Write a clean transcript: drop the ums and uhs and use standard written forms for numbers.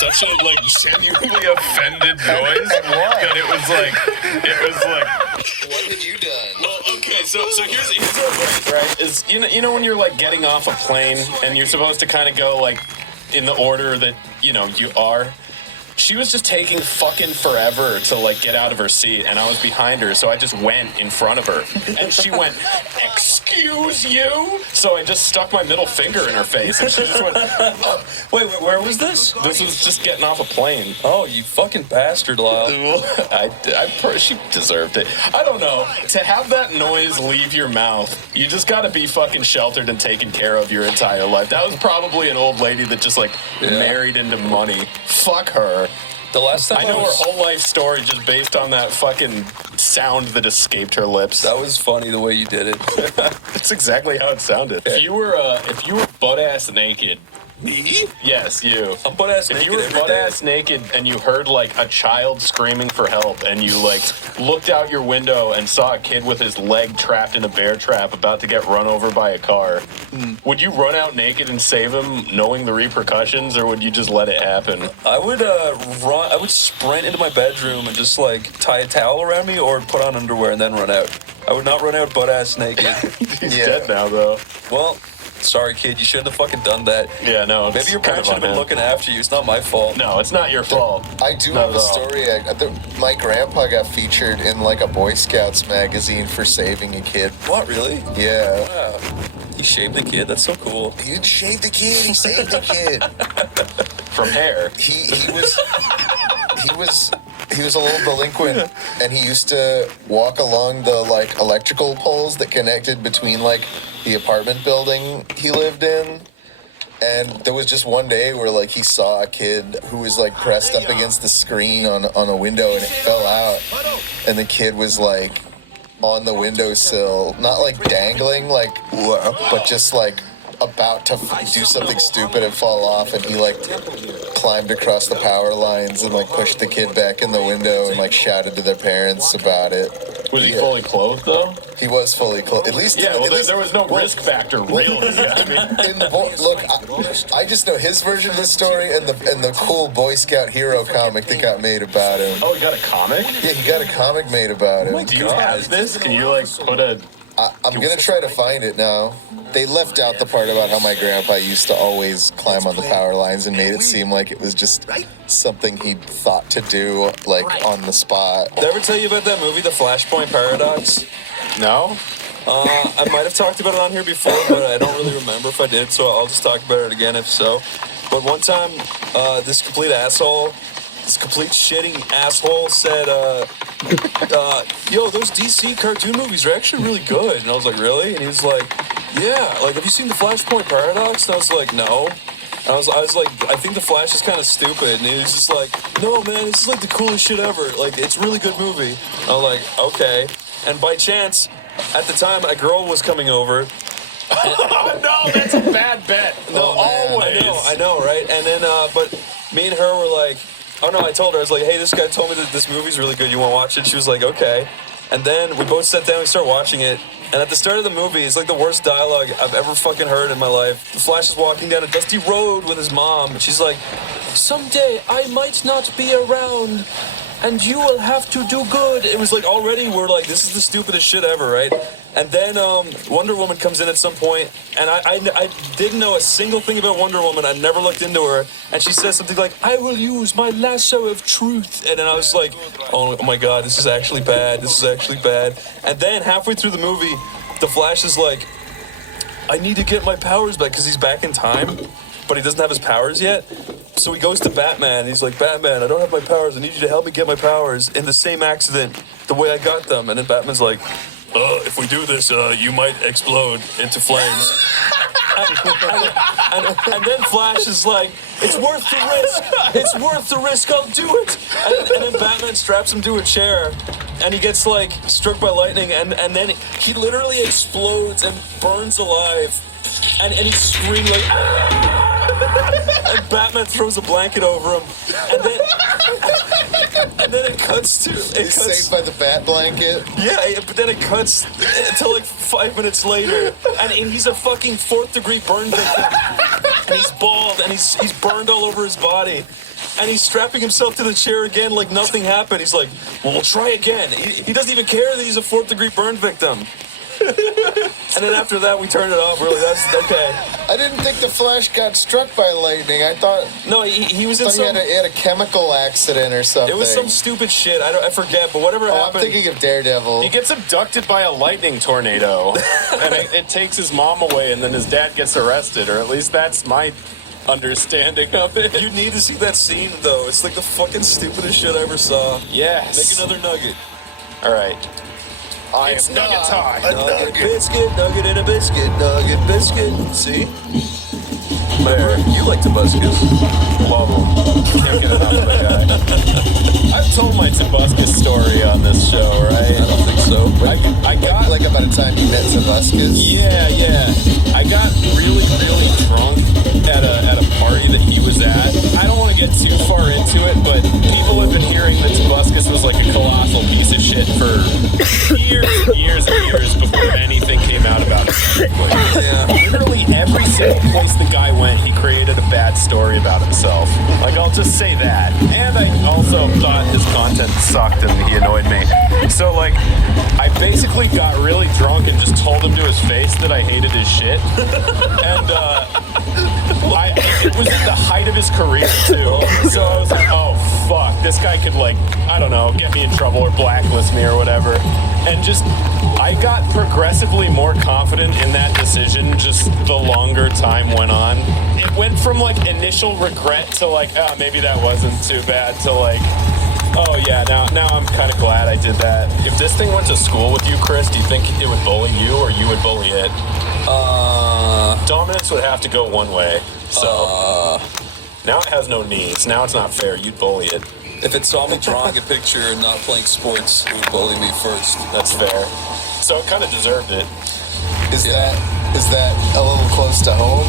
such a like genuinely offended noise that it was like. What had you done? Well, okay, so here's what right is you know when you're like getting off a plane and you're supposed to kind of go like in the order that you are. She was just taking fucking forever to like get out of her seat, and I was behind her, so I just went in front of her, and she went, "Excuse you?" So I just stuck my middle finger in her face, and she just went. Oh. Wait, where was this? This was just getting off a plane. Oh, you fucking bastard, Lyle. She deserved it. I don't know. To have that noise leave your mouth, you just got to be fucking sheltered and taken care of your entire life. That was probably an old lady that just like married into money. Fuck her. The last time I know her whole life story just based on that fucking sound that escaped her lips. That was funny the way you did it. That's exactly how it sounded. If you were butt ass naked. Me? Yes, you. I'm butt ass naked. If you were butt ass naked and you heard like a child screaming for help and you like looked out your window and saw a kid with his leg trapped in a bear trap about to get run over by a car, would you run out naked and save him knowing the repercussions, or would you just let it happen? I would run. I would sprint into my bedroom and just like tie a towel around me or put on underwear and then run out. I would not run out butt ass naked. He's dead now though. Well, sorry kid, you shouldn't have fucking done that. Yeah, no. Maybe your parents should have been looking after you. It's not my fault. No, it's not your fault. I do have a story. My grandpa got featured in like a Boy Scouts magazine for saving a kid. What, really? Yeah. Wow. He shaved the kid. That's so cool. He didn't shave the kid. He saved the kid. From hair. He was a little delinquent, and he used to walk along the like electrical poles that connected between like the apartment building he lived in. And there was just one day where like he saw a kid who was like pressed up against the screen on a window, and it fell out, and the kid was like on the windowsill, not like dangling, like, but just like about to do something stupid and fall off, and he like climbed across the power lines and like pushed the kid back in the window and like shouted to their parents about it. Was he fully clothed though? He was fully clothed. At least, there was no risk factor, really. I just know his version of the story and the cool Boy Scout hero comic that got made about him. Oh, he got a comic? Yeah, he got a comic made about him. Do you have this? Can you like put a? I'm gonna try to find it now. They left out the part about how my grandpa used to always climb on the power lines and made it seem like it was just something he'd thought to do, like on the spot. Did I ever tell you about that movie, The Flashpoint Paradox? No. I might have talked about it on here before, but I don't really remember if I did, so I'll just talk about it again if so. But one time, this complete shitting asshole said, yo, those DC cartoon movies are actually really good. And I was like, really? And he was like, yeah, like, have you seen The Flashpoint Paradox? And I was like, no. And I was like, I think The Flash is kind of stupid. And he was just like, no, man, this is like the coolest shit ever. Like, it's a really good movie. And I was like, okay. And by chance, at the time, a girl was coming over. Oh, no, that's a bad bet. No, always. I know, right? And then, but me and her were like, oh no, I told her, I was like, hey, this guy told me that this movie's really good, you want to watch it? She was like, okay. And then we both sat down, we started watching it, and at the start of the movie, it's like the worst dialogue I've ever fucking heard in my life. The Flash is walking down a dusty road with his mom, and she's like, someday I might not be around, and you will have to do good. It was like, already we're like, this is the stupidest shit ever, right? And then Wonder Woman comes in at some point, and I didn't know a single thing about Wonder Woman. I never looked into her, and she says something like, I will use my lasso of truth. And then I was like, oh my god, this is actually bad. This is actually bad. And then halfway through the movie, the Flash is like, I need to get my powers back, because he's back in time, but he doesn't have his powers yet. So he goes to Batman, and he's like, Batman, I don't have my powers. I need you to help me get my powers in the same accident, the way I got them. And then Batman's like, if we do this, you might explode into flames. and then Flash is like, it's worth the risk. It's worth the risk. I'll do it. And then Batman straps him to a chair, and he gets like struck by lightning, and then he literally explodes and burns alive. And he's screaming like, ah! And Batman throws a blanket over him, and then it cuts to He's saved by the bat blanket. Yeah, but then it cuts until like 5 minutes later, and he's a fucking 4th degree burn victim. and he's bald, and he's burned all over his body. And he's strapping himself to the chair again like nothing happened. He's like, well, we'll try again. He doesn't even care that he's a 4th-degree burn victim. And then after that, we turned it off. Really, that's okay. I didn't think the Flash got struck by lightning. I thought No, he was in he some. had a chemical accident or something. It was some stupid shit. I forget, but whatever Oh, I'm happened. thinking of Daredevil. He gets abducted by a lightning tornado, and it takes his mom away, and then his dad gets arrested, or at least that's my understanding of it. You need to see that scene, though. It's like the fucking stupidest shit I ever saw. Yes. Make another nugget. All right. I It's am nugget not time. a Nugget, nugget. biscuit, nugget and a biscuit, nugget, biscuit. See? There. You like Tobuscus. Love him. Can't get enough of the guy. I've told my Tobuscus story on this show, I right? don't think so. I got Like about a time you met Tobuscus. Yeah. I got really drunk at a party that he was at. I don't want to get too far into it, but people have been hearing that Tobuscus was like a colossal piece of shit for years before anything came out about it. Yeah. Literally every single place the guy went, he created a bad story about himself. Like, I'll just say that. And I also thought his content sucked and he annoyed me. So, like, I basically got really drunk and just told him to his face that I hated his shit. And, it was at the height of his career, too. So I was like, oh, fuck, this guy could, like, I don't know, get me in trouble or blacklist me or whatever. And just, I got progressively more confident in that decision just the longer time went on. It went from, like, initial regret to, like, oh, maybe that wasn't too bad, to, like, oh, yeah, now I'm kind of glad I did that. If this thing went to school with you, Chris, do you think it would bully you or you would bully it? Dominance would have to go one way. So now it has no knees. Now it's not fair. You'd bully it. If it saw me drawing a picture and not playing sports, it would bully me first. That's fair. So it kind of deserved it. Is that a little close to home?